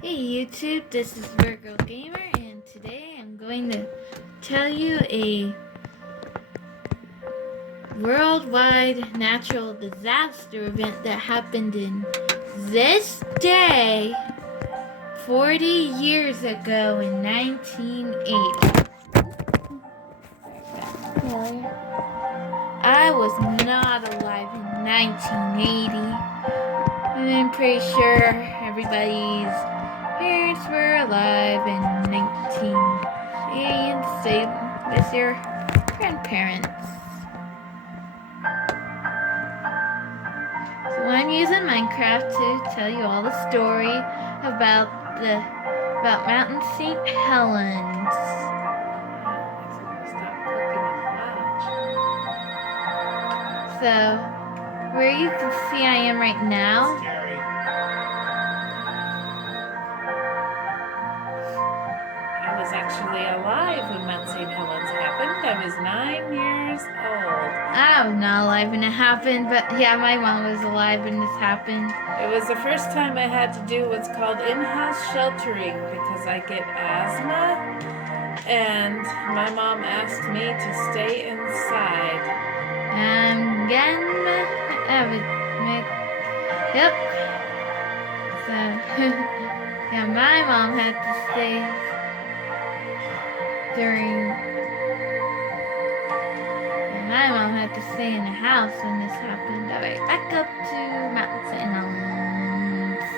Hey YouTube, this is Virgo Gamer, and today I'm going to tell you a worldwide natural disaster event that happened in this day 40 years ago in 1980. I was not alive in 1980, and I'm pretty sure everybody's parents were alive in 1980, and same as your grandparents. So I'm using Minecraft to tell you all the story about Mountain St. Helens. So where you can see I am right now. I was actually alive when Mount St. Helens happened. I was 9 years old. I was not alive when it happened, but yeah, my mom was alive when this happened. It was the first time I had to do what's called in-house sheltering because I get asthma, and my mom asked me to stay inside. Again, yep. So, yeah, my mom had to stay my mom had to stay in the house when this happened. Alright, back up to Mountain St. Helens.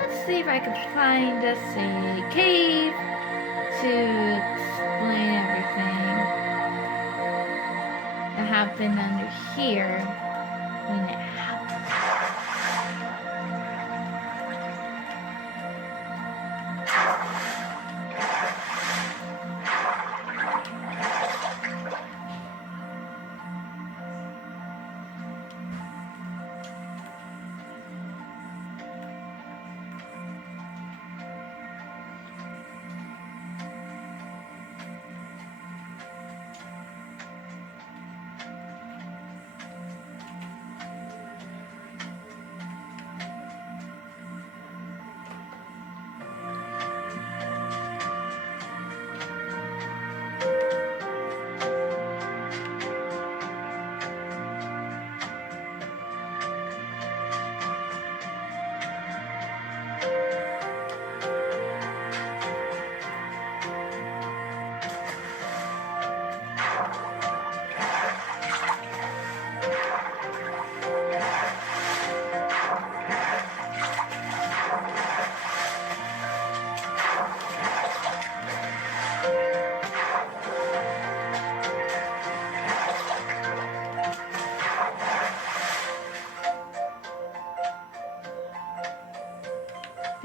Let's see if I can find us a cave to explain everything that happened under here when it happened.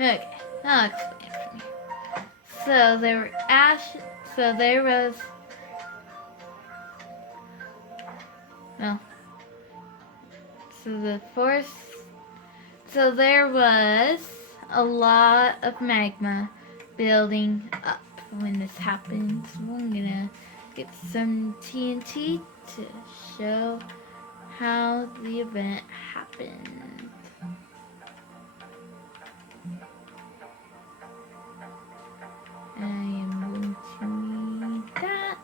Okay, I'll explain it from here. So there were so there was, well, so there was a lot of magma building up when this happened. So I'm gonna get some TNT to show how the event happened. I am going to need that.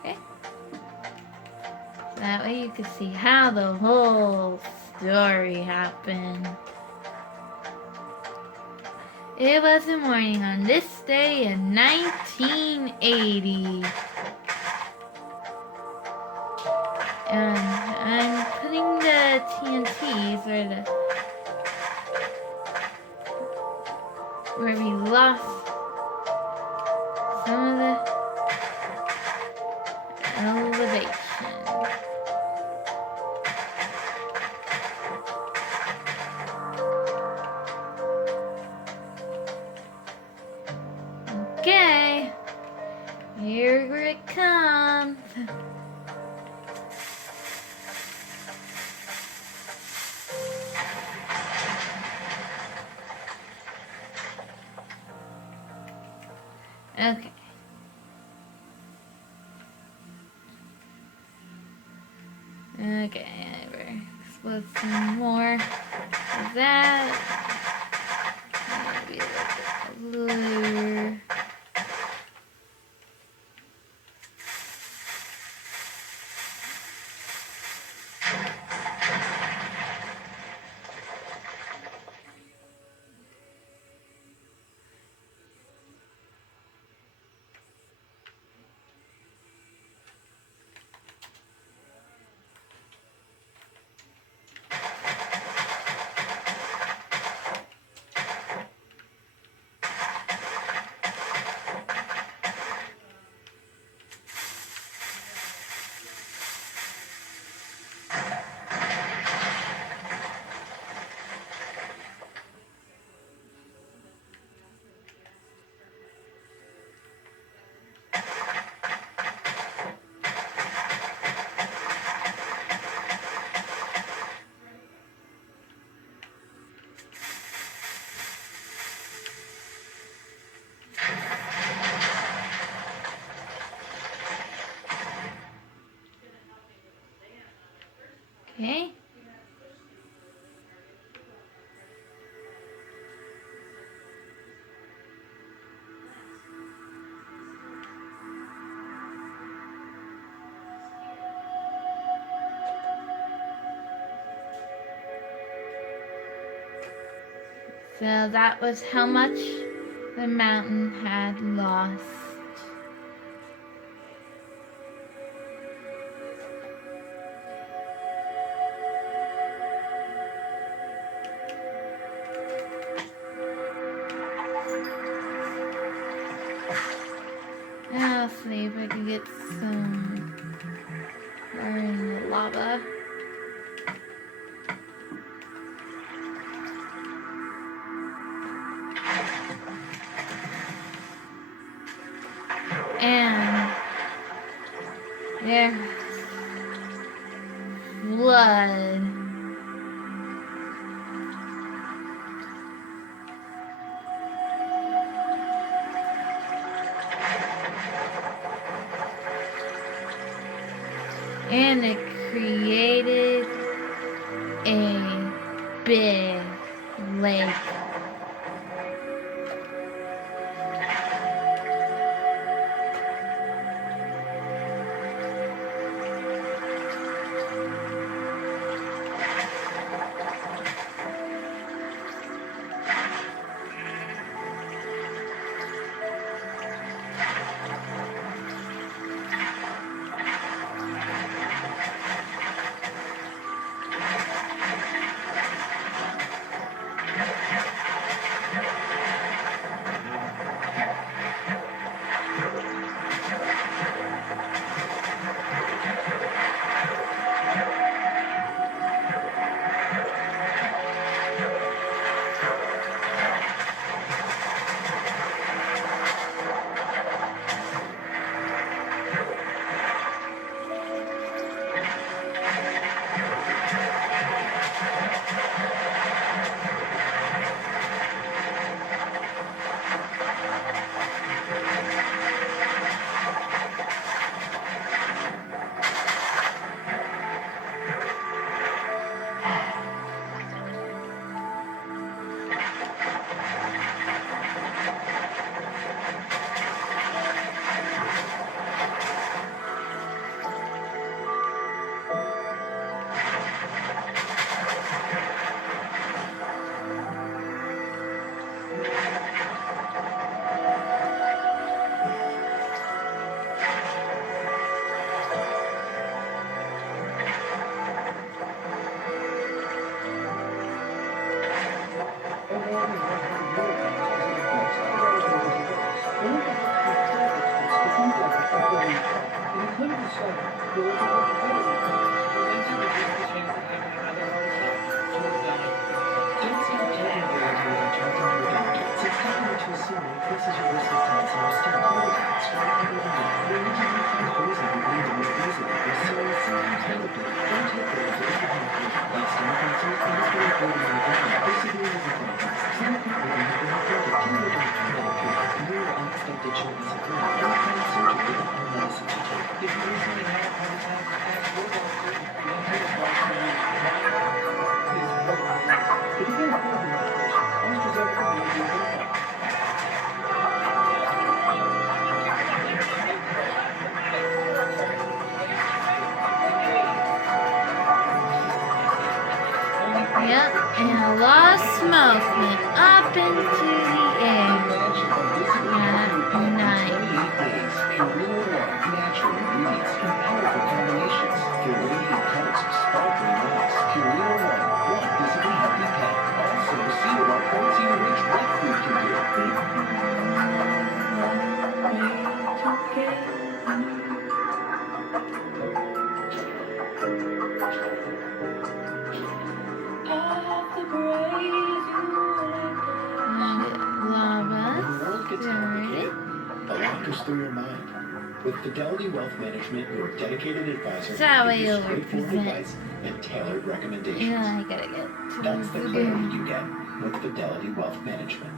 Okay. That way you can see how the whole story happened. It was the morning on this day in 1980. And I'm putting the TNTs where we lost some of the elevation. Okay, here it comes. Okay. Okay, we're explode some more of that. Maybe a little bit of blue. Okay. So that was how much the mountain had lost. Now let's see if I can get some more in the lava. And there's blood. And it created a big lake. that you will support any kind of surgery or medicine you take. If you recently had a heart attack, ask your doctor what kind of advice you need. My advice is very basic. If you can't afford the medication, AstraZeneca will be your help. Yep, and a lot of smoke went up into the air at night. 28 days, Purina One, natural ingredients and powerful combinations for radiant colors, sparkling eyes. Purina One visibly healthy pet. Also, see what our protein-rich wet food can do. When the world gets complicated, a lot goes through your mind. With Fidelity Wealth Management, your dedicated advisor Shall gives you we straightforward overpresent? advice and tailored recommendations. Yeah, I gotta get to That's the the clarity game. you get with Fidelity Wealth Management.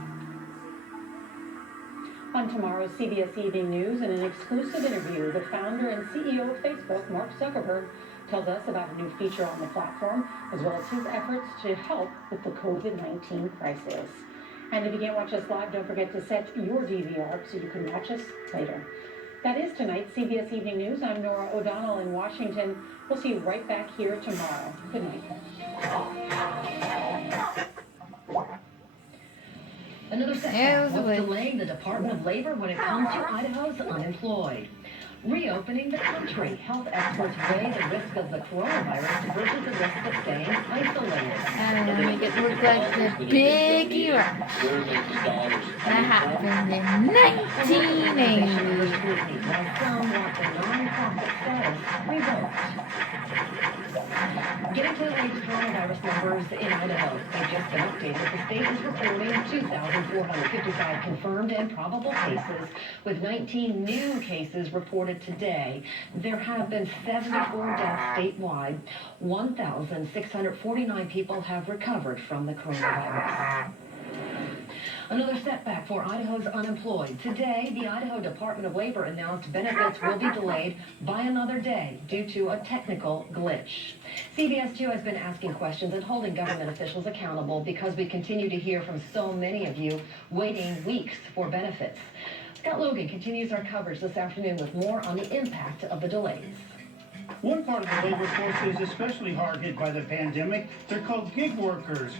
On tomorrow's CBS Evening News, in an exclusive interview, the founder and CEO of Facebook, Mark Zuckerberg, tells us about a new feature on the platform, as well as his efforts to help with the COVID-19 crisis. And if you can't watch us live, don't forget to set your DVR so you can watch us later. That is tonight's CBS Evening News. I'm Nora O'Donnell in Washington. We'll see you right back here tomorrow. Good night. Another setback was delaying the Department of Labor when it comes to Idaho's unemployed. Reopening the country, health experts weigh the risk of the coronavirus versus the risk of staying isolated. And then we get to look like the big eruption that happened in 1980. While some want the non-profit status revoked. Getting to the latest coronavirus numbers in Idaho. They've just been updated. The state is reporting 2,455 confirmed and probable cases, with 19 new cases reported today. There have been 74 deaths statewide. 1,649 people have recovered from the coronavirus. Another setback for Idaho's unemployed. Today, the Idaho Department of Labor announced benefits will be delayed by another day due to a technical glitch. CBS 2 has been asking questions and holding government officials accountable because we continue to hear from so many of you waiting weeks for benefits. Scott Logan continues our coverage this afternoon with more on the impact of the delays. One part of the labor force is especially hard hit by the pandemic. They're called gig workers.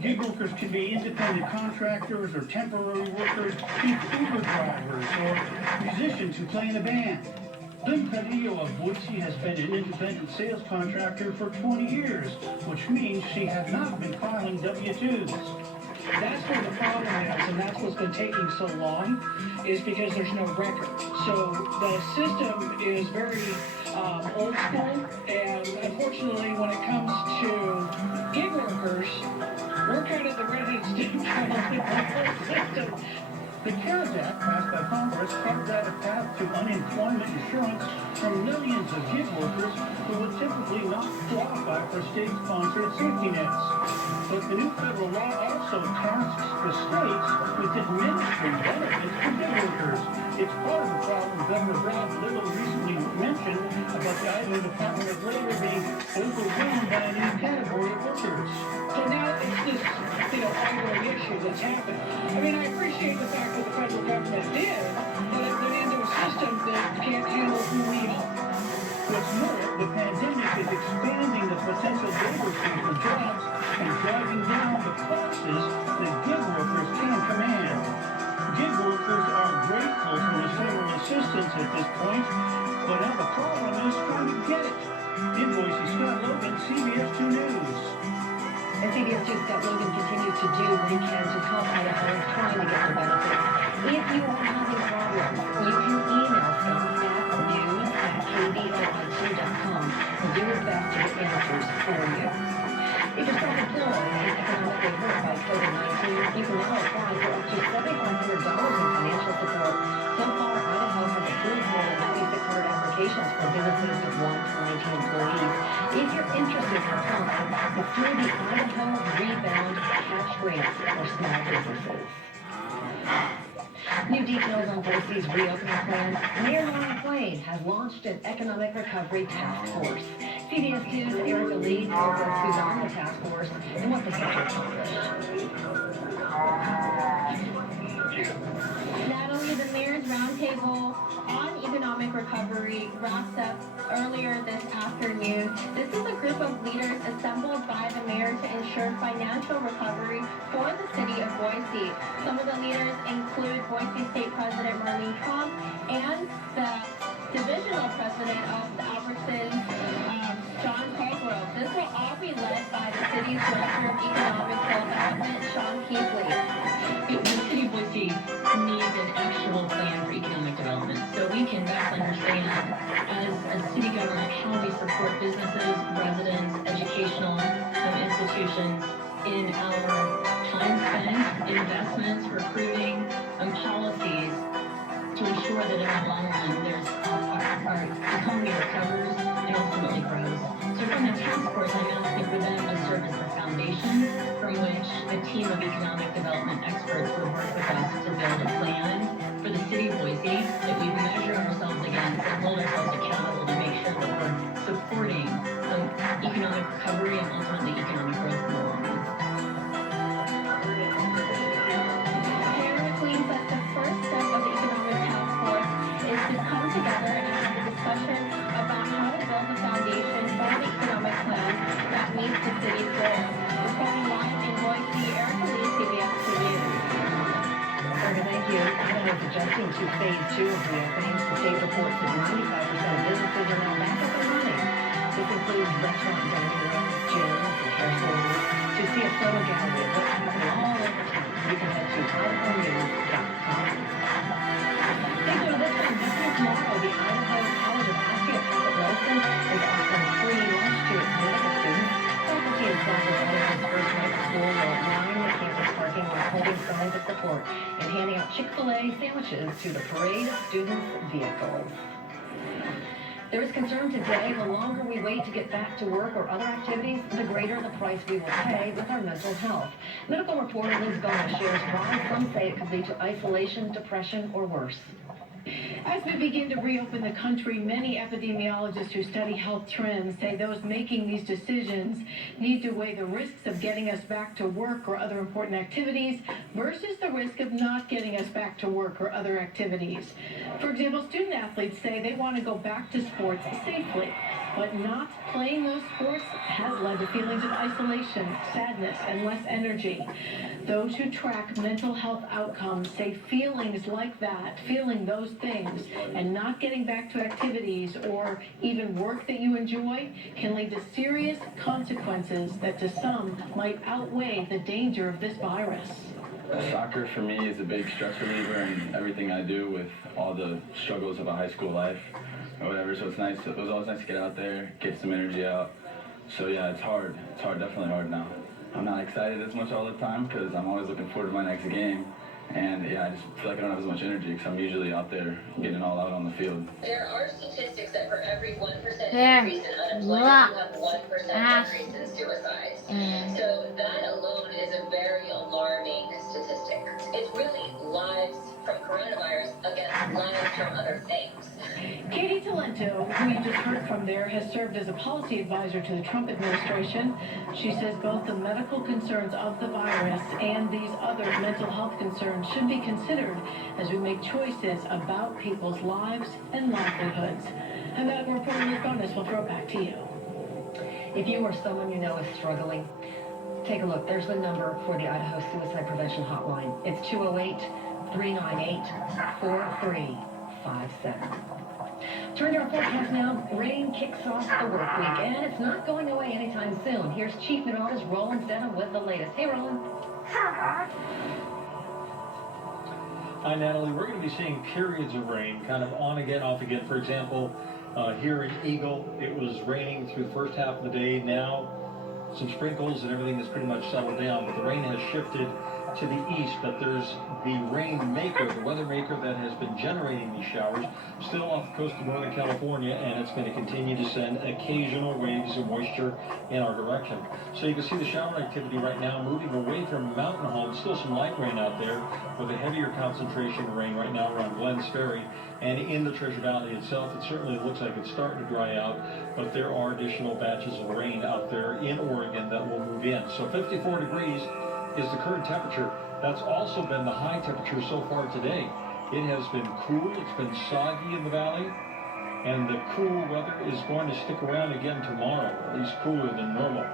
Gig workers can be independent contractors or temporary workers, think Uber drivers or musicians who play in a band. Lynn Cadillo of Boise has been an independent sales contractor for 20 years, which means she has not been filing W-2s. That's where the problem is, and that's what's been taking so long, is because there's no record. So the system is very old school, and unfortunately, when it comes to gig workers, we're kind of the redheaded stepchild in the whole system. The CARES Act, passed by Congress, carved out a path to unemployment insurance for millions of gig workers who would typically not qualify for state-sponsored safety nets. But the new federal law also tasks the states with administering benefits for gig workers. It's part of the problem Governor Brad Little recently mentioned about the Idaho Department of Labor being overwhelmed by a new category of workers. So now it's this, ongoing issue that's happened. I mean, I appreciate the fact that the federal government did, but it went into a system that can't handle who we are. What's more, the pandemic is expanding the potential labor pool for jobs and driving down the prices that gig workers can command. Gig workers are grateful for the federal assistance at this point, but now the problem is trying to get it. In Boise, Scott Logan, CBS 2 News. And CBS 2 Scott Logan continues to do what he can to help Idahoans trying to get the benefits. If you are having problems, you can email Scott at news@kboit.com and do his best to get answers for you. If you're self-employed and economically hurt by COVID-19, you can now apply for up to $7,500 in financial support. So far, Idaho has approved more than 9,600 applications for businesses with 1 to 19 employees. If you're interested in applying, it's through the Idaho Rebound Cash Grants for small businesses. New details on Boise's reopening plans. Mayor Ron McLean has launched an economic recovery task force. CBS 2's Erica Lee tells us who's on the task force and what they hope to accomplish. Natalie, the mayor's roundtable on economic recovery wrapped up earlier this afternoon. This is a group of leaders assembled by the mayor to ensure financial recovery for the city of Boise. Some of the leaders include Boise State President Marlene Trump and the divisional president of the Albertsons, John Caldwell. This will all be led by the city's director of economic development, Sean Keesley. The city of Boise needs an actual plan for economic development so we can best understand as a city government how we support businesses, residents, educational institutions in our time spent, investments, recruiting, and policies to ensure that in the long run there's our economy recovers and ultimately grows. So from the task force, I'm asking for them to serve as the foundation from which a team of economic development experts will work with us to build a plan for the city of Boise that we measure ourselves against and hold ourselves accountable to make sure that we're supporting economic recovery and ultimately economic growth in the long run. Mayor McLean says the first step of the economic task force is to come together and have a discussion about how to build a foundation for the economic plan that meets the city's goals. Reporting live in Boise, Erica Lee, CBS 2 News. Erica, thank you. Idaho is adjusting to phase 2 of reopening. The state reports that 95% of businesses are now back up and running. This includes restaurant and dining rooms, gyms, and hair salons. To see a photo gallery of what's happening all over town, you can head to idahonews.com. Hey, so this one, beginning tomorrow, the Idaho College of Osteopathic Medicine is offering free lunch to its medical students. Faculty and staff of Idaho's first medical school will line the campus parking lot holding signs of support and handing out Chick-fil-A sandwiches to the parade of students' vehicles. There is concern today, the longer we wait to get back to work or other activities, the greater the price we will pay with our mental health. Medical reporter Liz Bona shares why some say it could lead to isolation, depression, or worse. As we begin to reopen the country, many epidemiologists who study health trends say those making these decisions need to weigh the risks of getting us back to work or other important activities versus the risk of not getting us back to work or other activities. For example, student athletes say they want to go back to sports safely, but not playing those sports has led to feelings of isolation, sadness, and less energy. Those who track mental health outcomes say feelings like that, feeling those things, and not getting back to activities or even work that you enjoy can lead to serious consequences that to some might outweigh the danger of this virus. Soccer for me is a big stress reliever in everything I do with all the struggles of a high school life or whatever, so it's nice. It was always nice to get out there, get some energy out. So yeah, it's hard. It's hard, definitely hard now. I'm not excited as much all the time because I'm always looking forward to my next game. And yeah, I just feel like I don't have as much energy because I'm usually out there getting it all out on the field. There are statistics that for every 1% There. increase in unemployment, you have 1% increase in suicides. So that alone is a very alarming statistic. It's really lives from coronavirus against lives from other things. Katie Talento, who you just heard from there, has served as a policy advisor to the Trump administration. She says both the medical concerns of the virus and these other mental health concerns should be considered as we make choices about people's lives and livelihoods. And medical reporter Liz Bonus will throw it back to you. If you or someone you know is struggling, take a look. There's the number for the Idaho Suicide Prevention Hotline. It's 208-398-4357. Turn to our forecast now. Rain kicks off the work week, and it's not going away anytime soon. Here's Chief Meteorologist Roland Denham with the latest. Hey, Roland. Hi, Natalie. We're going to be seeing periods of rain, kind of on again, off again. For example, here in Eagle, it was raining through the first half of the day. Now, some sprinkles and everything is pretty much settled down, but the rain has shifted to the east, but there's the rain maker, the weather maker that has been generating these showers, still off the coast of Northern California, and it's going to continue to send occasional waves of moisture in our direction. So you can see the shower activity right now moving away from mountain homes. Still some light rain out there with a heavier concentration of rain right now around Glens Ferry. And in the Treasure Valley itself, it certainly looks like it's starting to dry out, but there are additional batches of rain out there in Oregon that will move in. So 54 degrees is the current temperature. That's also been the high temperature so far today. It has been cool, it's been soggy in the valley, and the cool weather is going to stick around again tomorrow, at least cooler than normal.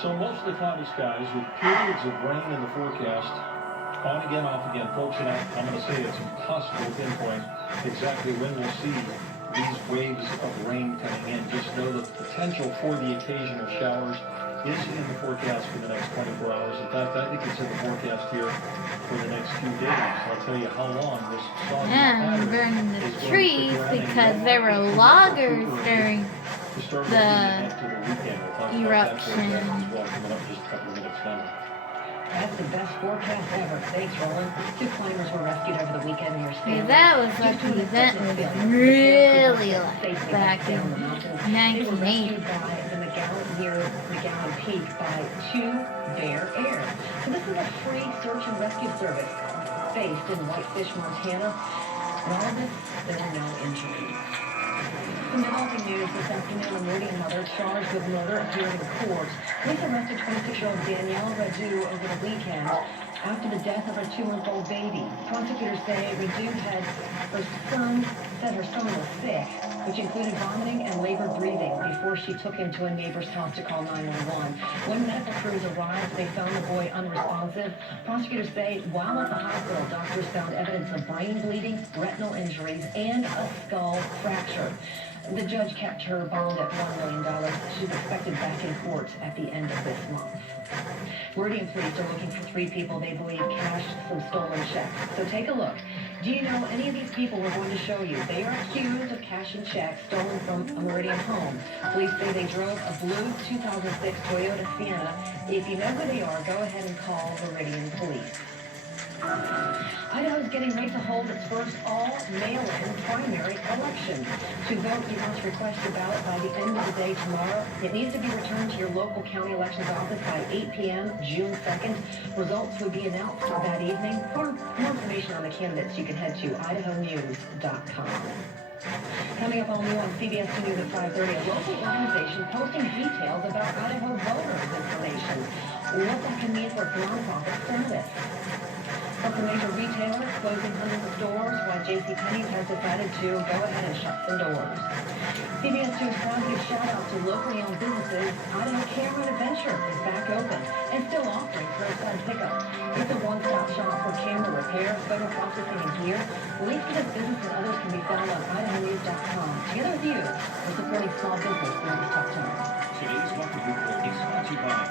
So mostly cloudy skies with periods of rain in the forecast. On again, off again. Folks, and I'm going to say it's impossible to pinpoint exactly when we'll see these waves of rain coming in. Just know that the potential for the occasional showers is in the forecast for the next 24 hours. In fact, I think it's in the forecast here for the next few days. I'll tell you how long this soggy And burning the trees because there were loggers during the eruption. That's the best forecast ever. Thanks, Roland. 2 climbers were rescued over the weekend near Spain. Yeah, that was what the event was really like back in 1980. They were rescued by near McGowan Peak by 2 Bear Air. So this is a free search and rescue service based in Whitefish, Montana. And all of this, there were no injuries. Some developing news this afternoon, a Meridian mother charged with murder appeared in court. Police arrested 26-year-old Danielle Radu over the weekend after the death of her 2-month-old baby. Prosecutors say Radu said her son was sick, which included vomiting and labored breathing before she took him to a neighbor's house to call 911. When medical crews arrived, they found the boy unresponsive. Prosecutors say while at the hospital, doctors found evidence of brain bleeding, retinal injuries, and a skull fracture. The judge kept her bond at $1 million. She's expected back in court at the end of this month. Meridian police are looking for 3 people they believe cashed some stolen checks. So take a look. Do you know any of these people we're going to show you? They are accused of cashing checks stolen from a Meridian home. Police say they drove a blue 2006 Toyota Sienna. If you know who they are, go ahead and call Meridian Police. Idaho is getting ready to hold its first all-mail-in primary election. To vote, you must request your ballot by the end of the day tomorrow. It needs to be returned to your local county elections office by 8 p.m. June 2nd. Results would be announced that evening. For more information on the candidates, you can head to idahonews.com. Coming up all new on CBS 2 News at 5:30, a local organization posting details about Idaho voters information. What that can mean for nonprofit status. Plus, a major retailer closing hundreds of stores while JCPenney has decided to go ahead and shut some doors. CBS 2 is proud to give shout-out to locally owned businesses. Idaho Camera and Adventure is back open and still offering curbside pickup. It's a one-stop shop for camera repair, photo processing, and gear. Links to this business and others can be found on idahonews.com. Together with you, we're supporting small business during this tough time. Today's Market Report is sponsored by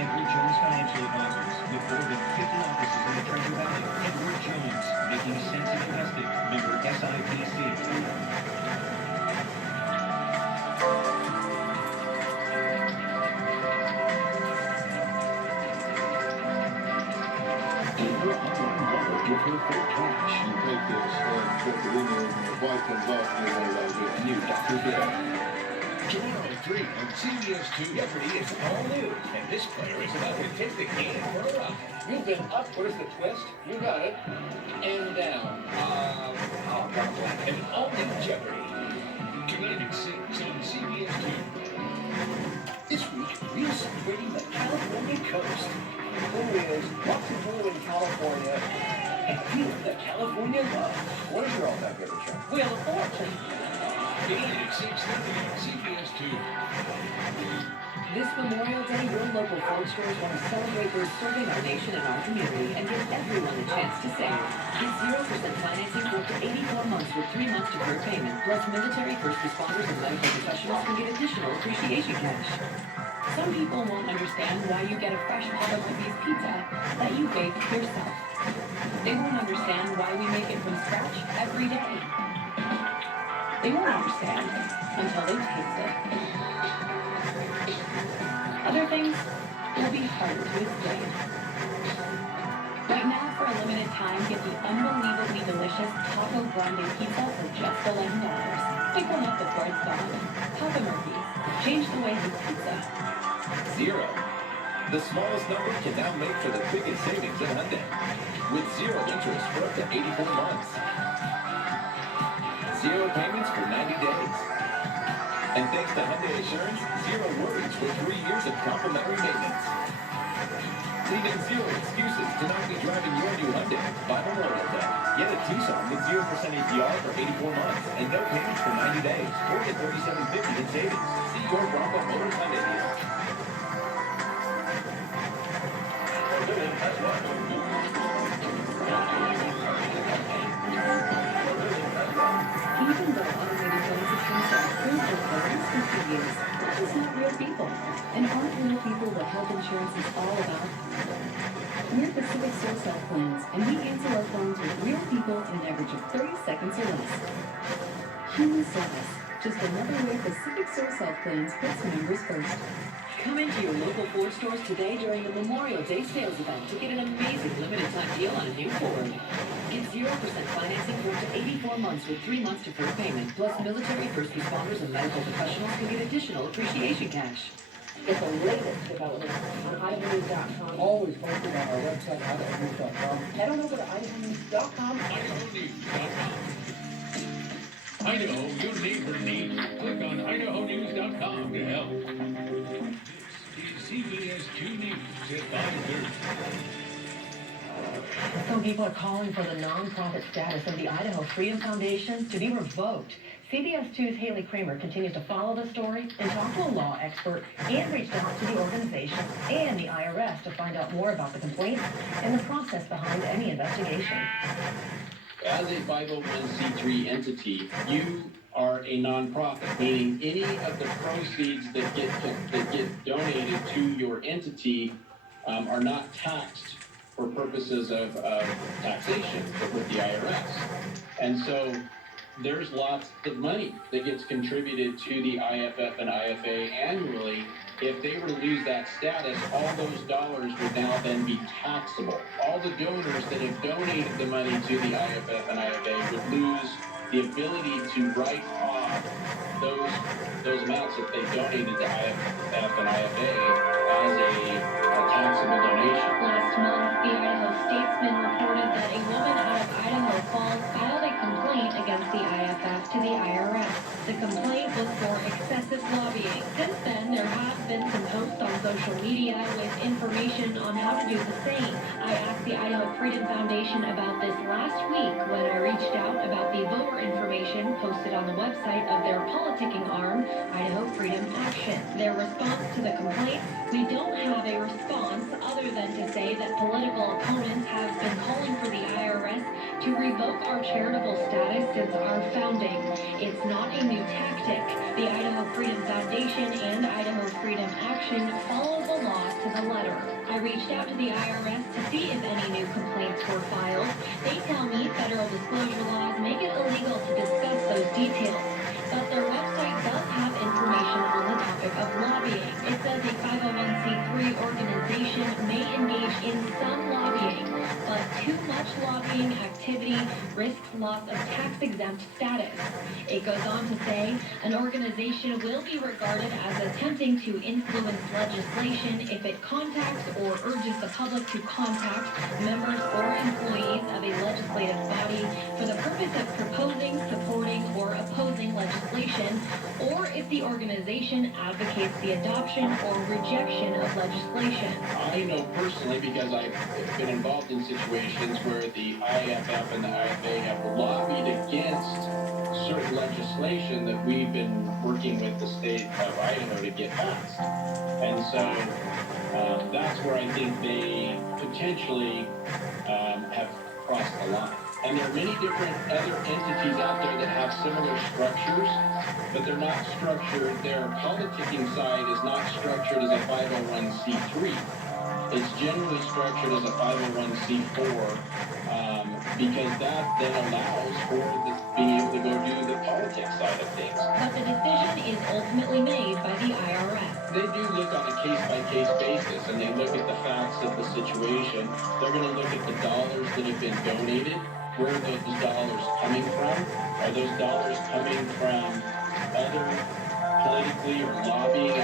Edward Jones Financial Advisors. With more than 50 offices in the Treasure Valley, Edward Jones, making sense of investing. Member SIPC. Her online wallet with her full cash. You take this and put it in there, and the bike comes off, and you want to do it. New Dr. Bill. Tomorrow at 3 on CBS 2. Jeopardy is all new, and this player is about to take the game for a ride. Using up, what is the twist? You got it. And down. Oh, God bless. And only Jeopardy. Tonight at 6 on CBS 2. This week, we're celebrating the California coast. Who is walking through in California and feel the California love. What is your all-time favorite show? Wheel of Fortune. Tonight at 6:30 on CBS 2. This Memorial Day, your local Ford stores want to celebrate their serving our nation and our community and give everyone a chance to save. Get 0% financing for up to 84 months with 3 months deferred payment. Plus, military, first responders, and medical professionals can get additional appreciation cash. Some people won't understand why you get a fresh pot of Libby's pizza that you bake yourself. They won't understand why we make it from scratch every day. They won't understand until they taste it. Other things will be harder to explain. limited time, get the unbelievably delicious Taco Grande pizza for just $11. Pick one up before it's gone. Papa Murphy's. Change the way you pizza. Zero. The smallest number can now make for the biggest savings in Hyundai. With zero interest for up to 84 months. Zero payments for 90 days. And thanks to Hyundai Assurance, zero worries for 3 years of complimentary maintenance. Leaving zero excuses to not be driving your new Hyundai by Memorial Day. Get a Tucson with 0% APR for 84 months and no payments for 90 days. Or get $37.50 in savings. See your Bronco Motors Hyundai dealer. Even though automated phone systems have improved over the last 50 years, that is not real people. And aren't real people what health insurance is all about? We're Pacific Source Health Plans, and we answer our phones with real people in an average of 30 seconds or less. Human service, just another way Pacific Source Health Plans puts members first. Come into your local Ford stores today during the Memorial Day sales event to get an amazing limited time deal on a new Ford. Get 0% financing for up to 84 months with 3 months deferred payment. Plus, military, first responders, and medical professionals can get additional appreciation cash. Get the latest developments on idahonews.com. Always posted on our website, idahonews.com. Head on over to idahonews.com. idahonews.com. Idaho, your neighbor needs. Click on idahonews.com to help. This is CBS 2 News at 5:30. Some people are calling for the nonprofit status of the Idaho Freedom Foundation to be revoked. CBS 2's Haley Kramer continues to follow the story and talk to a law expert and reached out to the organization and the IRS to find out more about the complaints and the process behind any investigation. As a 501c3 entity, you are a nonprofit, meaning any of the proceeds that get donated to your entity are not taxed for purposes of taxation with the IRS. And so there's lots of money that gets contributed to the IFF and IFA annually. If they were to lose that status, all those dollars would now then be taxable. All the donors that have donated the money to the IFF and IFA would lose the ability to write off those amounts that they donated to IFF and IFA as a taxable donation. Last month, the Idaho Statesman reported that a woman out of Idaho Falls filed a complaint against the IFF to the IRS. The complaint was for excessive lobbying. Since then, there have been some posts on social media with information on how to do the same. I asked the Idaho Freedom Foundation about this last week when I reached out about the voter information posted on the website of their politicking arm, Idaho Freedom Action. Their response to the complaint: we don't have a response other than to say that political opponents have been calling for the IRS to revoke our charitable status since our founding. It's not a new tactic. The Idaho Freedom Foundation and Idaho Freedom Action follow the law to the letter. I reached out to the IRS to see if any new complaints were filed. They tell me federal disclosure laws make it illegal to discuss those details, but their website does have information on the topic of lobbying. It says a 501c3 organization may engage in some lobbying, but too much lobbying activity risks loss of tax-exempt status. It goes on to say, an organization will be regarded as attempting to influence legislation if it contacts or urges the public to contact members or employees of a legislative body for the purpose of proposing, supporting, or opposing legislation, or if the organization advocates the adoption or rejection of legislation. I know personally, because I've been involved in situations where the IFF and the IFA have lobbied against certain legislation that we've been working with the state of Idaho to get passed. And so that's where I think they potentially have crossed the line. And there are many different other entities out there that have similar structures, but they're not structured, their politicking side is not structured as a 501c3. It's generally structured as a 501c4 because that then allows for being able to go do the politics side of things. But the decision is ultimately made by the IRS. they do look on a case-by-case basis, and they look at the facts of the situation. They're going to look at the dollars that have been donated. Where are those dollars coming from? Are those dollars coming from other politically or lobbying,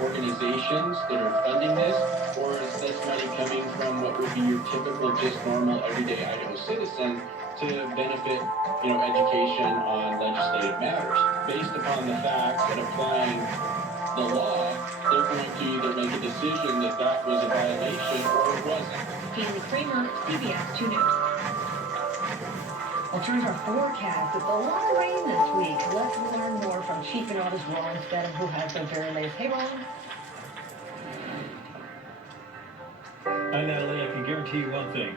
organizations that are funding this, or is this money coming from what would be your typical, just normal, everyday Idaho citizen to benefit, education on legislative matters? Based upon the facts and applying the law, they're going to either make a decision that that was a violation or it wasn't. Haley Kramer, CBS 2 News. Well, turns our forecast. It's a lot of rain this week. Let's learn more from Chief Meteorologist Roland Steadham, who has the very latest. Hey, Roland. Hi, Natalie. I can guarantee you one thing.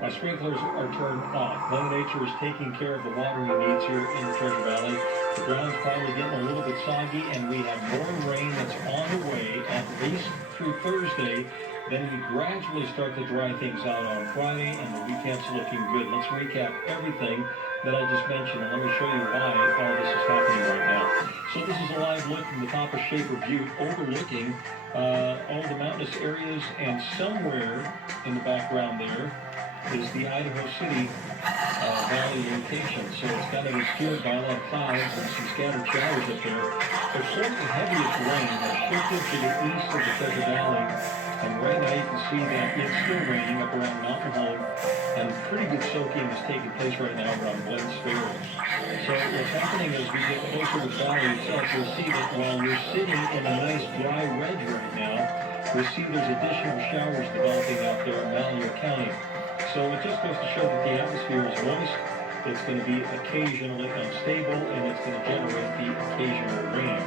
My sprinklers are turned off. Mother Nature is taking care of the water we need here in the Treasure Valley. The ground's probably getting a little bit soggy, and we have more rain that's on the way, at least through Thursday. Then we gradually start to dry things out on Friday, and the weekend's looking good. Let's recap everything that I just mentioned, and let me show you why all this is happening right now. So this is a live look from the top of Shaper Butte, overlooking all the mountainous areas, and somewhere in the background there is the Idaho City valley location. So it's kind of obscured by a lot of clouds and some scattered showers up there. The slightly heaviest rain has shifted to the east of the Treasure Valley. And right now you can see that it's still raining up around Mountain Home, and pretty good soaking is taking place right now around Glens Ferry. So what's happening as we get closer to the valley itself, you'll see that while we're sitting in a nice dry ridge right now, we see there's additional showers developing out there in Malheur County. So it just goes to show that the atmosphere is moist, it's going to be occasionally unstable, and it's going to generate the occasional rain.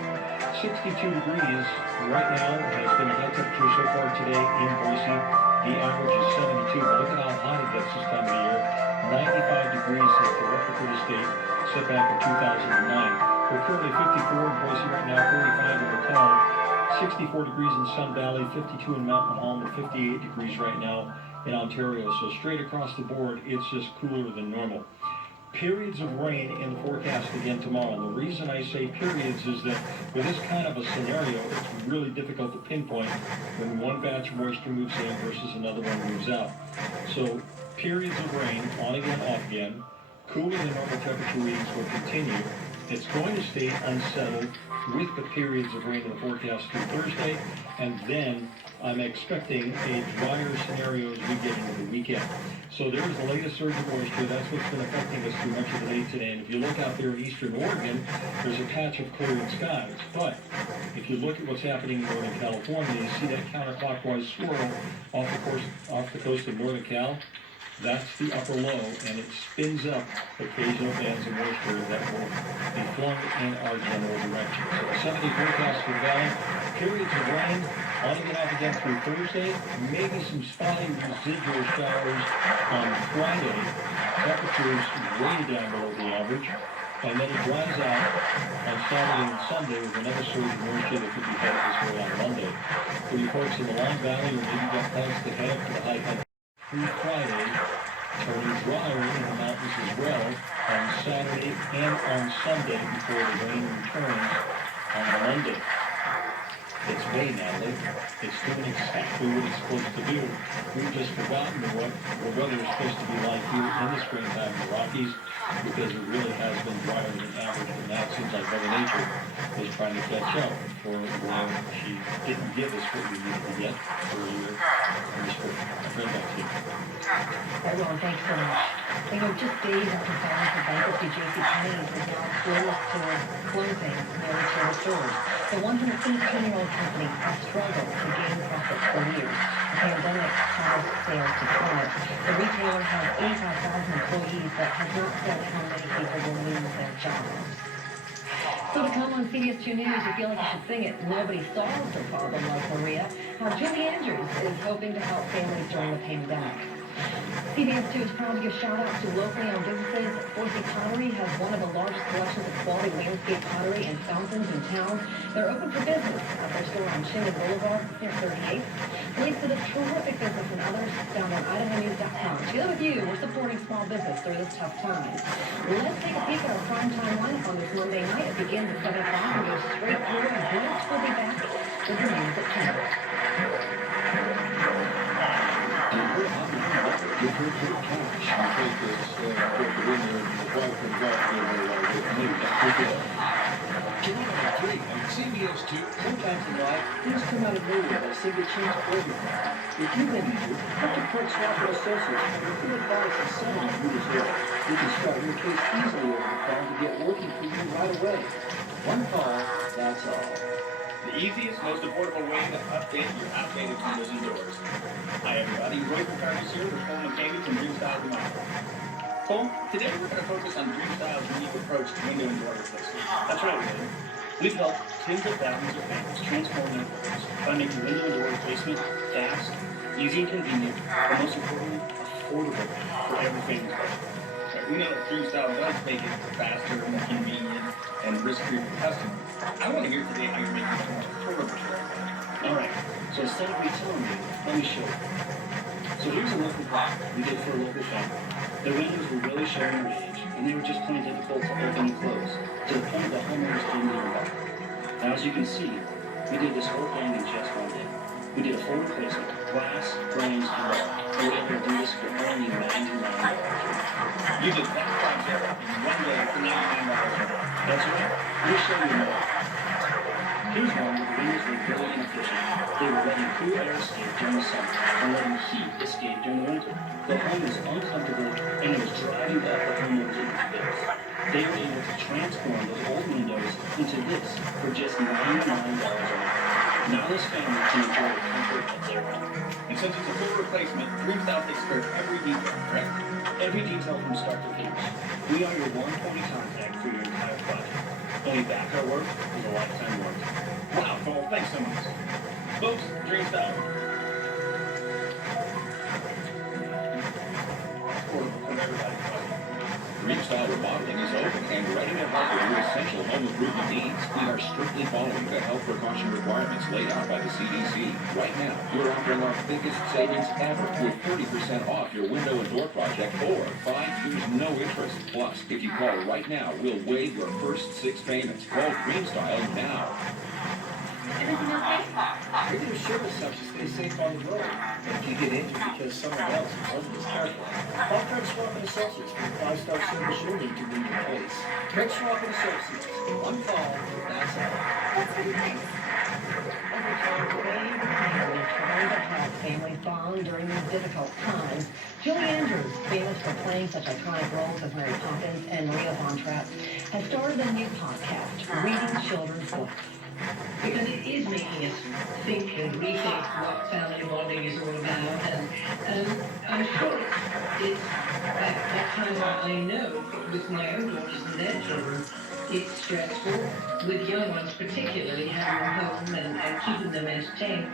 62 degrees right now has been the high temperature so far today in Boise. The average is 72, but look at how hot it gets this time of the year. 95 degrees is the record for the state, set back in 2009. We're currently 54 in Boise right now, 45 in McCall, 64 degrees in Sun Valley, 52 in Mountain Home, and 58 degrees right now in Ontario. So straight across the board, it's just cooler than normal. Periods of rain in the forecast again tomorrow. And the reason I say periods is that with this kind of a scenario, it's really difficult to pinpoint when one batch of moisture moves in versus another one moves out. So periods of rain, on again, off again. Cooler than normal temperature readings will continue. It's going to stay unsettled with the periods of rain in the forecast through Thursday, and then I'm expecting a drier scenario as we get into the weekend. So there's the latest surge of moisture. That's what's been affecting us through much of the day today. And if you look out there in eastern Oregon, there's a patch of clearing skies. But if you look at what's happening in Northern California, you see that counterclockwise swirl off the coast of Northern Cal. That's the upper low, and it spins up occasional bands of moisture that will be flung in our general direction. So 70 forecast for the valley. Periods of rain on and off again through Thursday. Maybe some spotty residual showers on Friday. Temperatures way down below the average. And then it dries out on Saturday and Sunday with another surge of moisture that could be headed this way on Monday. For you folks in the Long Valley, or maybe got plans to head up to the high country through Friday, turning drier in the mountains as well on Saturday and on Sunday before the rain returns on Monday. It's May, Natalie. It's doing exactly what it's supposed to do. We've just forgotten what the weather is supposed to be like here in the springtime in the Rockies, because it really has been drier than average, and now it seems like Mother Nature is trying to catch up for where she didn't give us what we needed to get earlier in the spring. I'll bring that to you. Everyone, thanks so much. Just days after filing for bankruptcy, JCPenney's is now closed to closing their retail stores. The 118-year-old company has struggled to gain profits for years. The pandemic caused sales to plummet. The retailer has 85,000 employees, but has not said how many people will lose their jobs. So to come on CBS 2 News, you feel like you should sing it. Nobody solves a problem like Maria. How Jimmy Andrews is hoping to help families during the pandemic. CBS 2 is proud to give shout-outs to locally owned businesses. Boise Pottery has one of the largest collections of quality landscape pottery and fountains in town. They're open for business at their store on Shingle Boulevard near 38th. Links to this terrific business and others found on idahonews.com. Together with you, we're supporting small business through this tough time. Let's take a peek at our primetime lineup on this Monday night. It begins at 7 o'clock and goes straight through, and Blitz will be back with the news at 10. And her operating letter give her clear cash. You take this, put it in there, and the wife comes out, and then they're like, Channel 3 on CBS 2. Sometimes in life, things come out of nowhere that seem to change everything. If you've been injured, talk to Craig Swapper Associates for good advice and someone you deserve. We can start your case easily over the phone to get working for you right away. One call, that's all. The easiest, most affordable way to update your outdated windows and doors. Hi everybody, Roy Picardi here with Home Mechanics and Dream Style Remodeling. Cole, today we're going to focus on Dream Style's unique approach to window and door replacement. That's right, William. We've helped tens of thousands of families transform their homes by making window and door replacement fast, easy and convenient, but most importantly, affordable for every family's budget. We know that Dream Style does make it faster, more convenient, and risk-free for the customer. I want to hear today how you're making it more affordable for everybody. All right, so instead of me telling you, let me show you. So here's a local product we did for a local family. Their windows were really showing their age, and they were just plain difficult to open and close, to the point the homeowners didn't even bother. Now, as you can see, we did this whole thing in just one day. We did a full replacement, glass, frames, and all. We were able to do this for only $99. You did that project in one day for $99. That's right. Let me show you more. Here's one where the windows were really inefficient. They were letting cool air escape during the summer and letting heat escape during the winter. The home was uncomfortable and it was driving up the homeowner's bills. They were able to transform those old windows into this for just $99 only. Now this family can enjoy the comfort of their home. And since it's a full replacement, Dream Style takes care of every detail, correct? Every detail from start to finish. We are your one-point contact for your entire project. Only back our work is a lifetime warranty. Wow, Cole, thanks so much. Folks, Dream Style. Affordable for everybody. Dream Style Remodeling is open and ready to help with your essential home improvement needs. We are strictly following the health precaution requirements laid out by the CDC. Right now, we're offering our biggest savings ever with 30% off your window and door project or 5 years no interest. Plus, if you call right now, we'll waive your first 6 payments. Call Dream Style now. Everything okay? Everything sure is such to stay safe on the road. And if you get injured because someone else wasn't as careful, call Craig Swapper Associates for the 5-star service you'll need to win your case. Craig Swapper Associates. One call, that's all. That's pretty nice. Every time today, we're trying to help families bond during these difficult times. Julie Andrews, famous for playing such iconic roles as Mary Poppins and Maria Von Trapp, has started a new podcast, Reading Children's Books. Because it is making us think and rethink what family bonding is all about, and I'm sure it's at times I know with my own daughters and their children, it's stressful, with young ones particularly, having them home and keeping them entertained.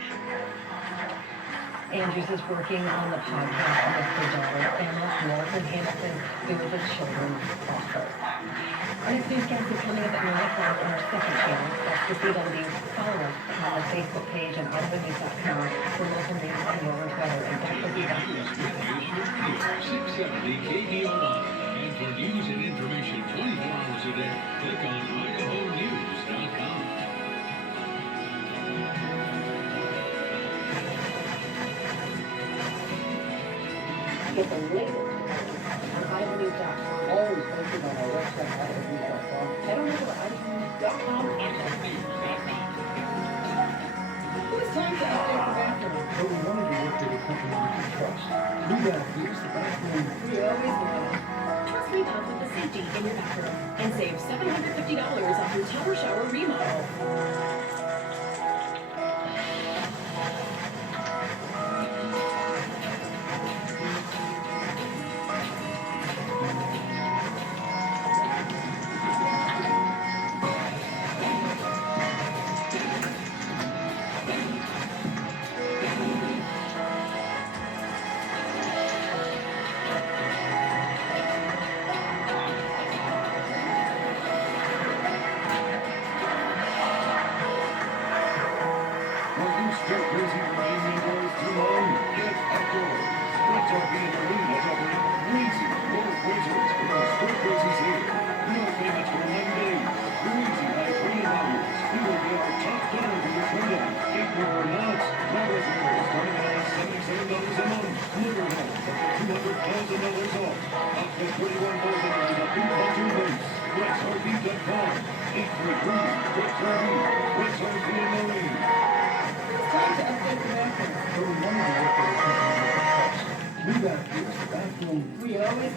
Andrews is working on the podcast with her daughter, Emma Morgan Hamilton, who is a children's author. Our next newscast is coming up at 9 o'clock on our second channel. That's the CW. Follow us on the Facebook page and idahonews.com for local news and your weather. And back with you back. 670 KBOI. And for news and information 24 hours a day, click on idahonews.com. Get the latest on idahonews.com. Always posted on our website, idahonews.com. Head on over to idahonews.com and it was time to update the bathroom. But we wanted to work with a company we could trust. We gotta use the bathroom. We always wanted. Trust me down with the safety in your bathroom and save $750 off your tub or shower remodel.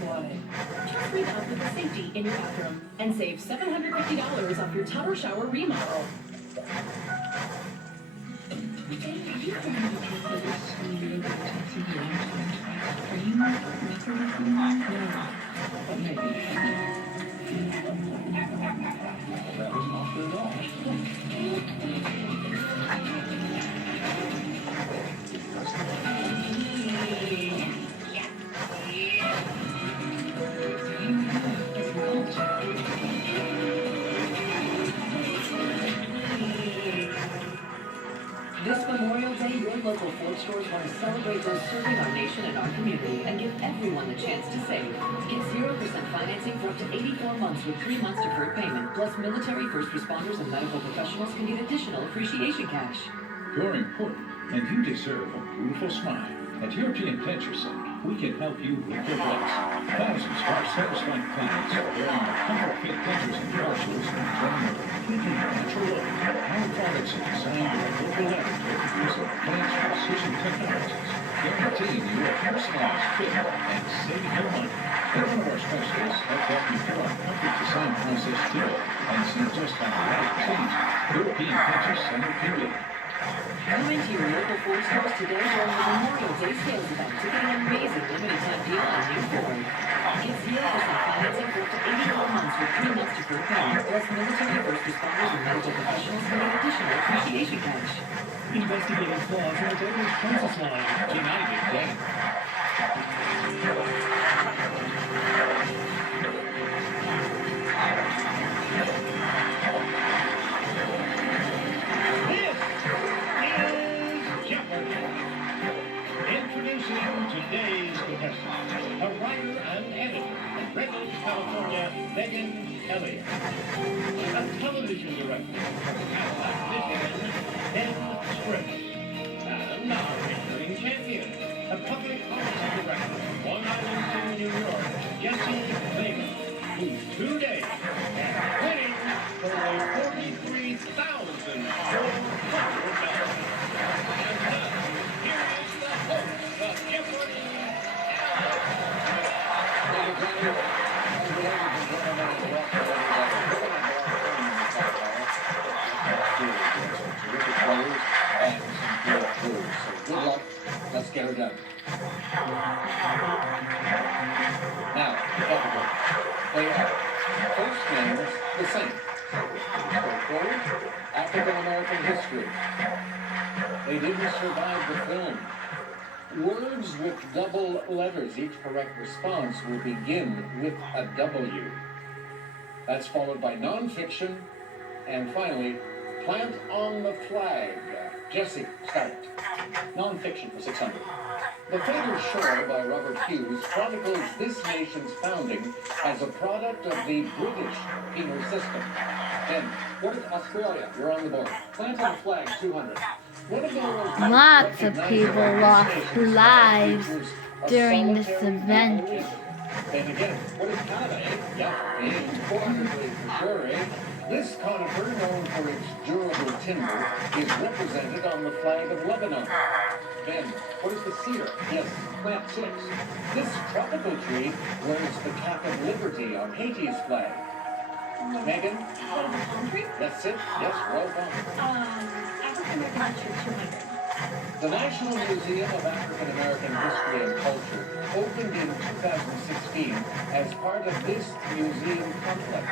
wanted. Just revamp with the safety in your bathroom and save $750 off your tub or shower remodel. That was not good at all. This Memorial Day, your local Ford stores want to celebrate those serving our nation and our community and give everyone the chance to save. Get 0% financing for up to 84 months with 3 months deferred payment. Plus, military, first responders, and medical professionals can get additional appreciation cash. You're important, and you deserve a beautiful smile. At European Dentures Center, we can help you with your lips. Thousands of our satisfied clients are wearing our comfort fit dentures and brushes and enjoying a completely natural look. Our products are designed with a local laboratory using advanced precision technologies, guaranteeing you a personalized fit and saving you money. Let one of our specialists help you through our comfort design process too, and see just how life changes. European Dentures Center, period. Come into your local Ford stores today during the Memorial Day sales event to get an amazing limited time deal on new Ford. Get 0% financing for up to 84 months with 3 months deferred payment. Plus, military, first responders, and medical professionals can get additional appreciation cash. Investigating flaws in the Veterans Crisis Line. United Day. Introducing today's contestant, a writer and editor from Redlands, California, Megan Elliott. A television director from Cadillac, Michigan, Ben Scripps. And our returning champion, a public policy director from Long Island City, New York, Jesse Vega, who's today and winning for a $43,400. And now, here is the host of Jeopardy, Terrific players and some good clues. So good luck. Let's get her done. Now, Capricorn. They are first names the same. Straightforward. African American history. They didn't survive the film. Words with double letters. Each correct response will begin with a W. That's followed by nonfiction. And finally, plant on the flag. Jesse, start. Nonfiction for 600. The Fatal Shore by Robert Hughes chronicles this nation's founding as a product of the British penal system. Then, what is Australia? You're on the board. Plant on the flag, 200. What of those Lots of people lost lives during this event. Then again, what is Canada, eh? Yeah, 400 for sure, eh? This conifer, known for its durable timber, is represented on the flag of Lebanon. Then, what is the cedar? Yes, plant 6. This tropical tree wears the cap of liberty on Haiti's flag. Megan? What is a palm tree? That's it? Yes, well done. African American history 200. The National Museum of African American History and Culture opened in 2016 as part of this museum complex.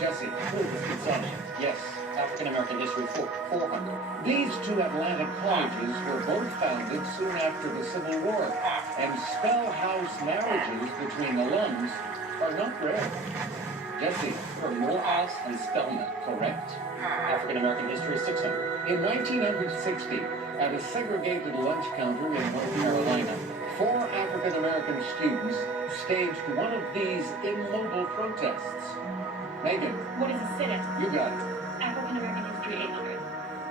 Jesse, Smithsonian. Yes, African American History 400. These two Atlantic colleges were both founded soon after the Civil War, and spell house marriages between alums are not rare. Jesse, for Morehouse and Spelman, correct? African American History 600. In 1960, at a segregated lunch counter in North Carolina, 4 African American students staged one of these immobile protests. Megan. What is a sit-in? You got it. African American history 800.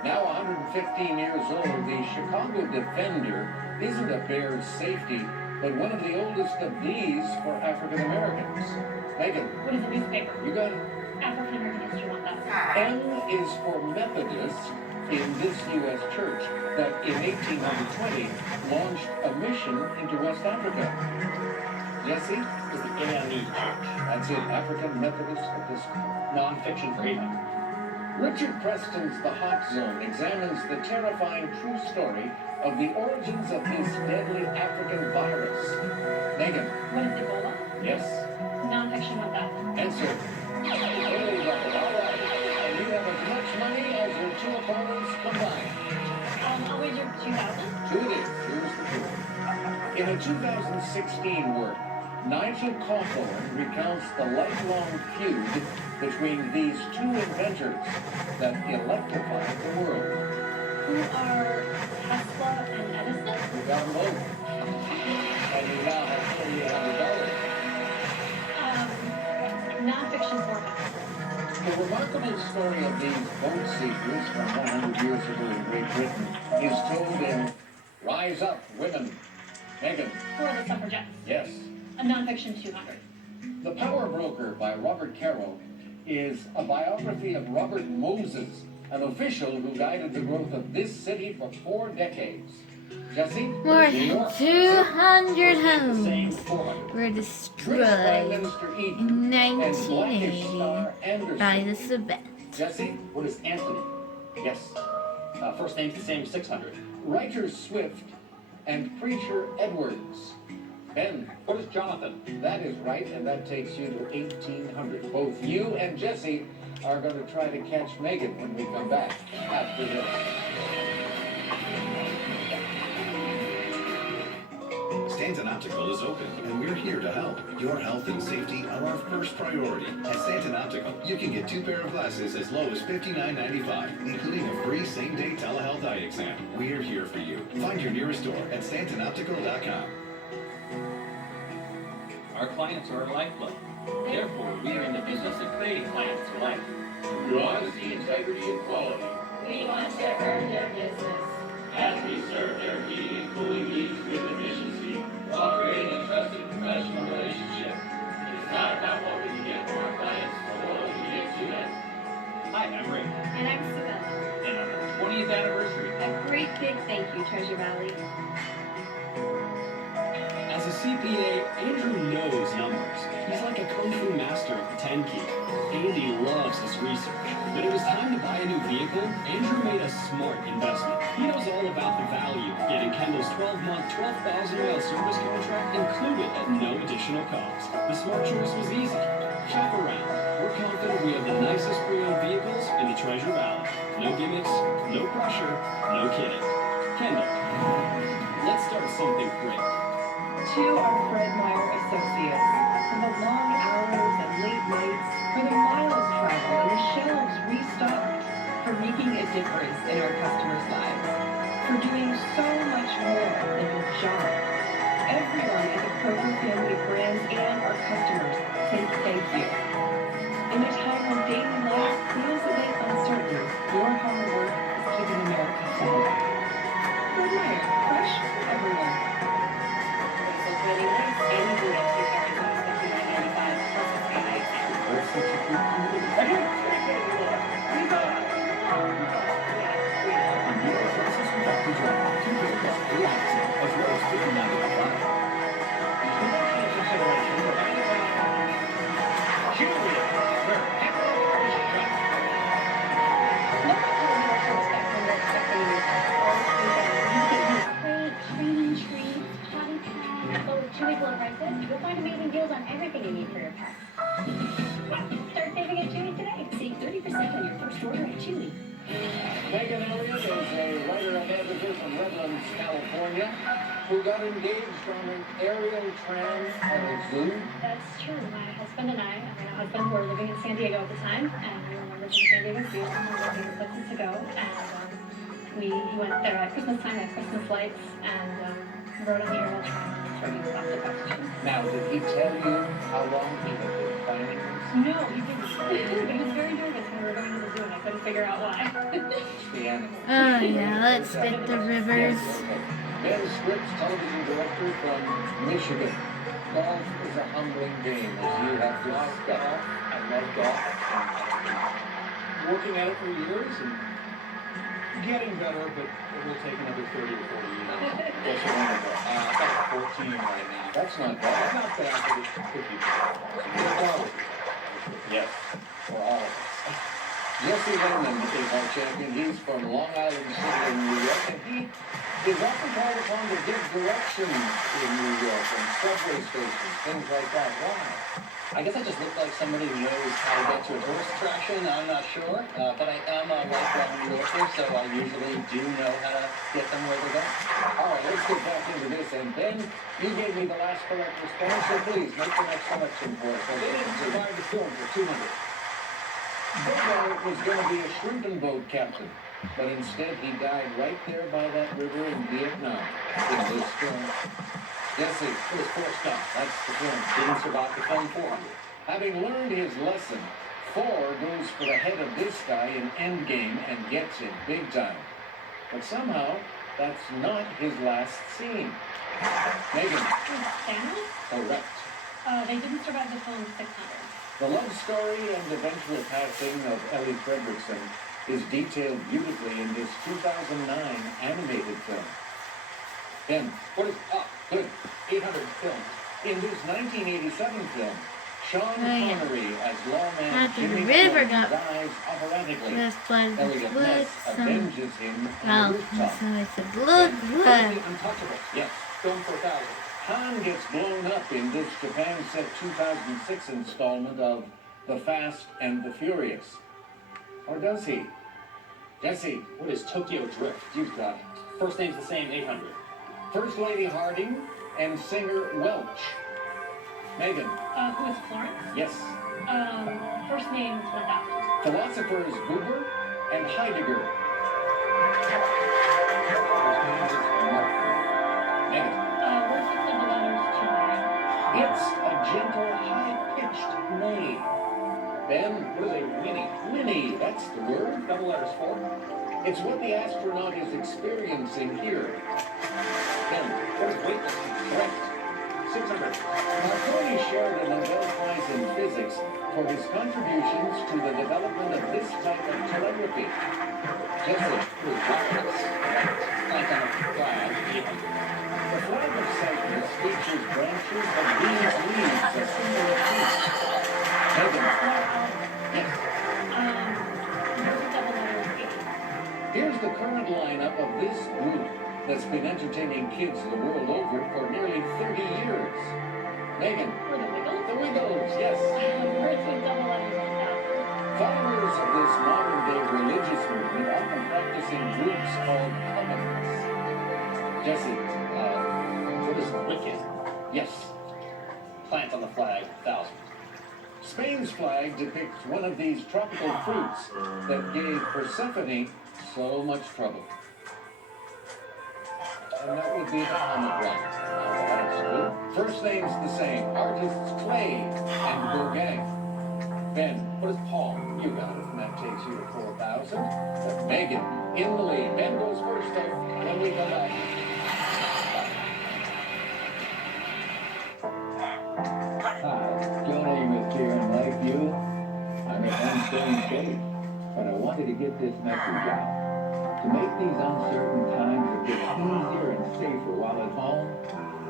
Now 115 years old, the Chicago Defender isn't a Bears safety, but one of the oldest of these for African Americans. Megan. What is a newspaper? You got it. African American history 1000. M is for Methodist in this U.S. church that in 1820 launched a mission into West Africa. Jesse? Is the AME Church. That's it, African Methodist Episcopal. Non-fiction for Eva. Richard Preston's The Hot Zone examines the terrifying true story of the origins of this deadly African virus. Megan? What is Ebola? Yes? Non-fiction on that. Answer. Very well. All right. And you have as much money as your two opponents combined. I'll wager 2,000. Two it is. Here's the clue. In a 2016 work, Nigel Cawthorne recounts the lifelong feud between these two inventors that electrified the world. Who are Tesla and Edison? You got them both. And you now have $4,800. Non-fiction format. The remarkable story of these boat seekers from 100 years ago in Great Britain is told in Rise Up, Women. Megan. Who are the suffragettes? Yes. A non-fiction 200. The Power Broker by Robert Caro is a biography of Robert Moses, an official who guided the growth of this city for 4 decades. Jesse? More New than York. 200 homes 400. were destroyed in 1980 by this event. Jesse? What is Anthony? Yes. First name's the same, 600. Writer Swift and preacher Edwards. Ben. What is Jonathan? That is right, and that takes you to 1,800. Both you and Jesse are going to try to catch Megan when we come back after this. Stanton Optical is open, and we're here to help. Your health and safety are our first priority. At Stanton Optical, you can get 2 pair of glasses as low as $59.95, including a free same-day telehealth eye exam. We're here for you. Find your nearest store at StantonOptical.com. Our clients are our lifeblood. Therefore, we are in the business of creating clients for life. Through honesty, integrity, and quality, We want to earn their business. as we serve their heating and cooling needs with efficiency, while creating a trusted professional relationship. It's not about what we can get from our clients, but what we can get to them. Hi, I'm Rick, And I'm Savannah. and on our 20th anniversary. A great big thank you, Treasure Valley. As a CPA, Andrew knows numbers. He's like a kung fu master at the 10 key. Andy loves his research. When it was time to buy a new vehicle, Andrew made a smart investment. He knows all about the value of getting Kendall's 12-month, 12,000-mile service contract included at no additional cost. The smart choice was easy. Shop around. We're confident we have the nicest pre-owned vehicles in the Treasure Valley. No gimmicks, no pressure, no kidding. Kendall, let's start something great. To our Fred Meyer associates, for the long hours and late nights, for the miles traveled and the shelves restocked, for making a difference in our customers' lives, for doing so much more than your job. Everyone at the Kroger family of brands and our customers say thank you. In a time when daily life feels a bit uncertain, your hard work is keeping America safe. Fred Meyer, fresh for everyone. Really nice. And you can get 2 pairs of $59.95 plus a free eye exam. Training treats, potty pads, Chewy low prices. You'll find amazing deals on everything you need for your pets. Start saving at Chewy today. Save 30% on your first order at Chewy. Megan Elliott is a writer and editor from Redlands, California, who got engaged on an aerial tram at a zoo. That's true. My husband and I mean, our husband were living in San Diego at the time, and we remembered the San Diego Zoo and one of our favorite places to go. And he went there at Christmas time, at Christmas lights, and rode on the aerial tram. That's where we stopped the question. Now, did he tell you how long he had been planning this? No, he didn't. But he was very nervous when we were going to the zoo, and I couldn't figure out why. The animal. Oh yeah, let's get the rivers. Ben Scripps, television director from Michigan. Golf is a humbling game, as you have just golf. I love golf. Working at it for years, and Getting better, but it will take another 30 or 40 years. What's your number? About 14 right now. That's not bad. Not bad, but it could be better. Yes. For all of us. Jesse Helens is our champion. He's from Long Island City in New York, and he is often called upon to give directions in New York and subway stations, things like that. Why? I guess I just look like somebody who knows how to get to a tourist attraction. I'm not sure, but I am a lifelong New Yorker, so I usually do know how to get them where they're going. All right, let's get back into this. And Ben, you gave me the last correct response, so please make the next selection for us. They didn't survive the storm for 200. Bobo was going to be a shrimp boat captain, but instead he died right there by that river in Vietnam in this film. Jesse, It was forced up. that's the film. Didn't survive the film 400. Having learned his lesson, Thor goes for the head of this guy in Endgame and gets it big time. But somehow, that's not his last scene. Megan, Thanos? correct. They didn't survive the film 600. The love story and eventual passing of Ellie Fredrickson is detailed beautifully in this 2009 animated film. Ben, What is good. 800 films? In this 1987 film, Sean yeah. Connery as lawman After the Jimmy river Flynn got dies operatically. this blood, Elliot blood, Ness some, avenges him on well, the rooftop. so it's a blood, blood. The Untouchables. Yes. Film for 1,000. Han gets blown up in this Japan Set 2006 installment of The Fast and the Furious. Or does he? Jesse, What is Tokyo Drift? you've got it. First name's the same, 800. First Lady Harding and singer Welch. Megan, Who is Florence? yes. First name's 1000. Philosophers Buber and Heidegger. Megan, What is the letters to mine? it's a gentle, high-pitched neigh. Ben, What is a whinny? whinny, that's the word. Double letters 4. It's what the astronaut is experiencing here. Ben, What is weightlessness? correct. 600. Marconi shared a Nobel Prize in Physics for his contributions to the development of this type of telegraphy. Jesse, What is wireless? Like on a flag, 800. the flag of Cyprus features branches of these leaves, a symbol of peace. Megan, yes. Where's the double letters 8? Here's the current lineup of this group that's been entertaining kids the world over for nearly 30 years. Megan, For the Wiggles? the Wiggles, yes. Where's the double letters 1000? Followers of this modern-day religious movement often practice in groups called covens. Jesse, What is wicked? yes. Plant on the flag, 1,000. Spain's flag depicts one of these tropical fruits that gave Persephone so much trouble. And that would be the pomegranate. That's good. First name's the same. Artists Clay and Gauguin. Ben, What is Paul? you got it, and that takes you to 4,000. But Megan in the lead. Ben goes first, though, when we come back. Hi, Joe Amos here in Lakeview. I'm at home staying safe, but I wanted to get this message out. To make these uncertain times a bit easier and safer while at home,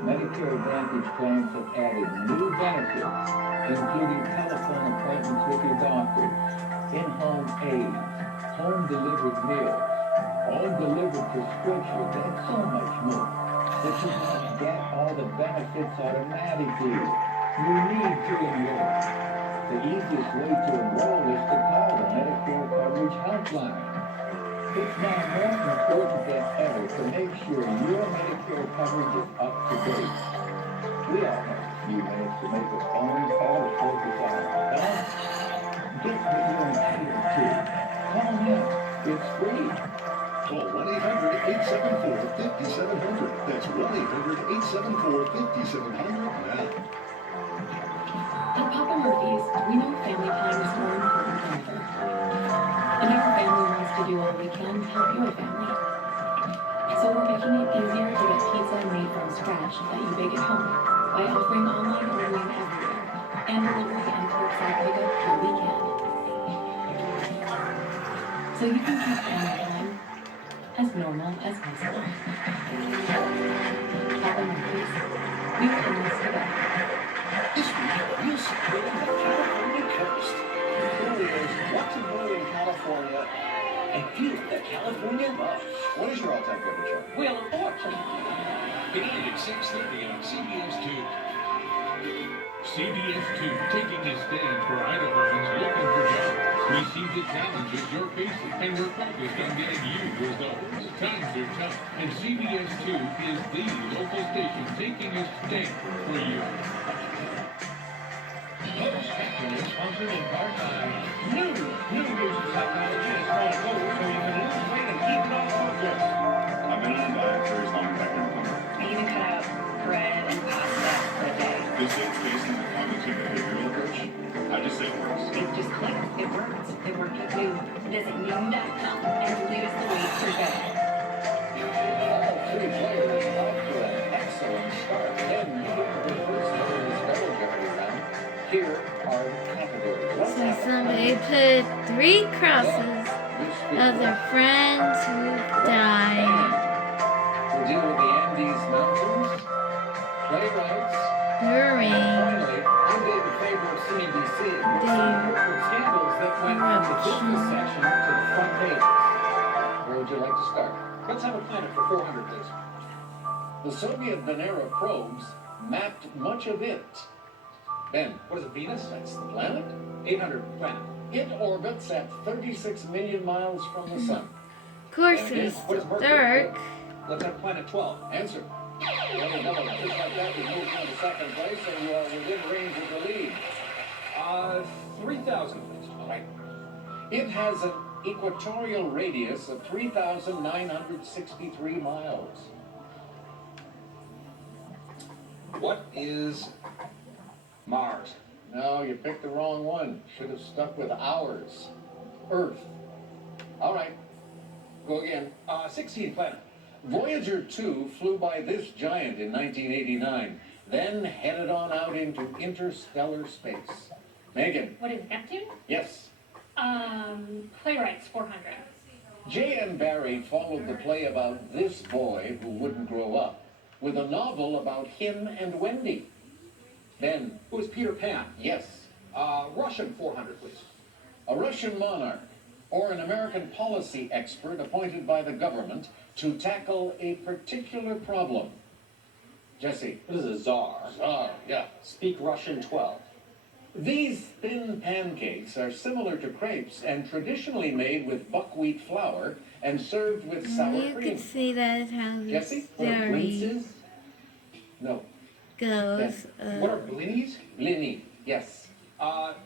Medicare Advantage plans have added new benefits, including telephone appointments with your doctor, in-home aid, home-delivered meals, home-delivered prescriptions, and so much more. But you don't get all the benefits automatically. You need to enroll. The easiest way to enroll is to call the Medicare Coverage Helpline. It's now more important than ever to make sure your Medicare coverage is up to date. We all have a few minutes to make a phone call to focus on our health. Get what you're entitled to. Call now. It's free. Call 1-800-874-5700. That's 1-800-874-5700 now. At Papa Murphy's, we know family time is more important than ever. And our family wants to do all we can to help your family. So we're making it easier to get pizza made from scratch that you bake at home by offering online ordering everywhere and delivery and curbside pickup all weekend. So you can keep family time as normal as possible. Papa Murphy's, we were in this together. This week, we'll secure the California coast. Curios what to do in California and feel the California love. What is your all-time favorite show? Wheel of Fortune. Tonight at 6:30 on CBS 2. CBS 2 taking a stand for Idahoans looking for jobs. We see the challenges you're facing, and we're focused on getting you results. Times are tough, and CBS 2 is the local station taking a stand for you. Close Captain is sponsored in part by New Boost Psychology is called Close so you can lose weight and keep it off focus. I've been on a diet for as long as I can remember. I even cut out bread and pasta for a day. This is based on the cognitive behavioral approach. I just say it works. It just clicked. It worked. It worked at Noom. Visit Noom.com and lose the weight for good. All three players off to an excellent start. Then you get the first of this double jeopardy round. Here are the categories. Let's So have a somebody put 3 crosses of their friends who died. to deal with the Andes Mountains, playwrights, During finally, I'm David Faber of CNBC. Scandals that went from the business section to the front pages. Where would you like to start? Let's have a planet for 400, please. The Soviet Venera probes mapped much of it. Ben, What is it, Venus? that's the planet. 800 planet. It orbits at 36 million miles from the sun. Of course, it's dark. Let's have planet 12. Answer. Well, no, just like that, we moved into second place, and you are within range of the lead. 3,000, please. All right. It has an equatorial radius of 3,963 miles. What is Mars? No, you picked the wrong one. Should have stuck with hours. Earth. All right. Go again. 16 planet. Voyager 2 flew by this giant in 1989, then headed on out into interstellar space. Megan. What is Neptune? Yes. Playwrights 400. J.M. Barrie followed the play about this boy who wouldn't grow up with a novel about him and Wendy. Ben. Who is Peter Pan? Yes. Russian 400, please. A Russian monarch or an American policy expert appointed by the government to tackle a particular problem. Jesse. What is a czar? Tsar, yeah. Speak Russian 12. These thin pancakes are similar to crepes and traditionally made with buckwheat flour and served with sour You cream. can see that is how the Jesse? story No. goes. What are blinis? Blini, yes.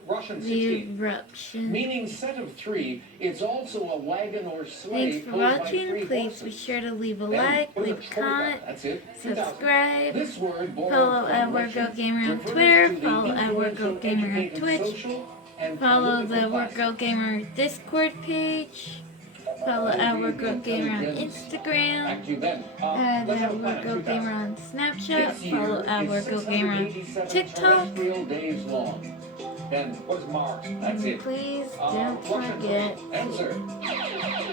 Russian The 16. eruption. Meaning set of 3, it's also a wagon or sleigh Thanks for pulled by watching. 3 Please horses. be sure to leave a Ben, like, what is leave a troika? comment, That's it. subscribe, This word borrowed follow from at Russian Work Gamer on refers Twitter, to the follow at Work influential Gamer on educated Twitch, social and follow the political Work classes. Gamer Discord page, follow at Work Gamer on Back Instagram, to you, Ben. at Let's have a Work planet 2000. Gamer on Snapchat, This follow year at is Work Gamer on 687 TikTok. terrestrial days long. Ben, What is Mars? that's it. Please don't Russian forget Answer.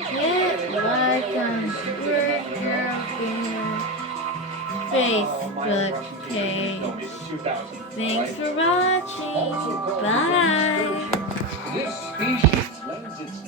hit like on Work Gamer Facebook page. No, it's 2000. Thanks for watching. Also called the Bye. This species lends its